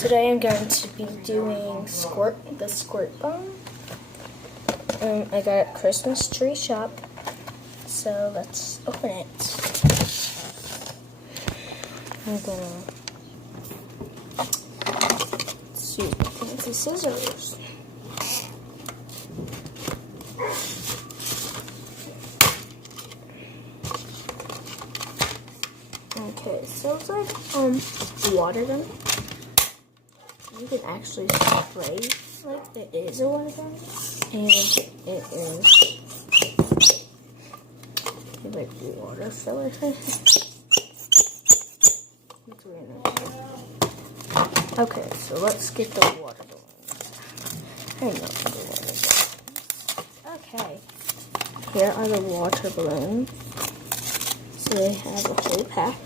Today I'm going to be doing the squirt bomb. I got it at Christmas Tree Shop. So let's open it. I'm gonna use my fancy scissors. Okay, so it's like water gun. You can actually spray like it is a water gun, and it is like water filler. Okay, so let's get the water balloons. I know the water balloons. Okay, here are the water balloons. So they have a whole pack,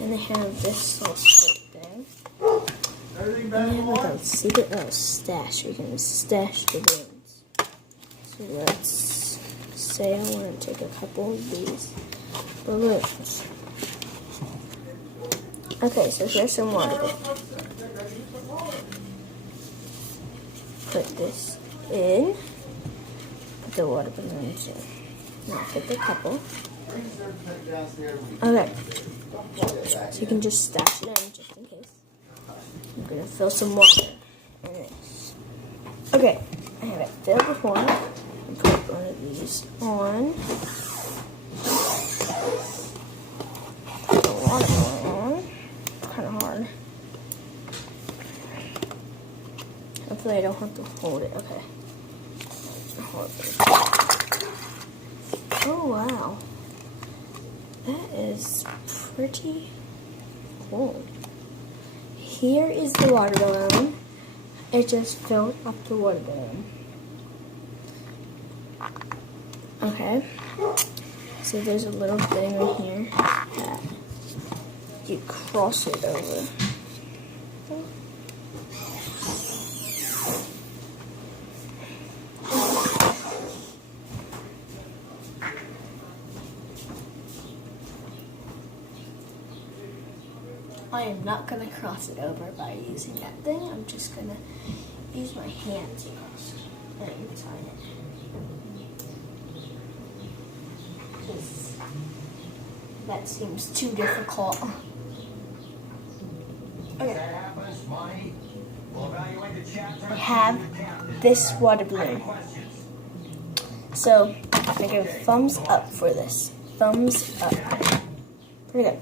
and they have this little squirt thing. And they have like a secret little stash where you can stash the balloons. So let's say I want to take a couple of these balloons. Okay, so here's some water balloons. Put this in. Put the water balloons in. Now get the couple. Okay. So you can just stash it in just in case. I'm gonna fill some water in this. Okay, I have it filled with water. And put one of these on. Put the water on. Kind of hard. Hopefully I don't have to hold it. Okay. Hold it. Oh wow. That is pretty cool. Here is the water balloon. It just filled up the water balloon. Okay. So there's a little thing right here that you cross it over. I am not going to cross it over by using that thing. I'm just going to use my hand to cross it and tie it. That seems too difficult. Okay. I have this water balloon. So I give a thumbs up for this. Thumbs up. Pretty good.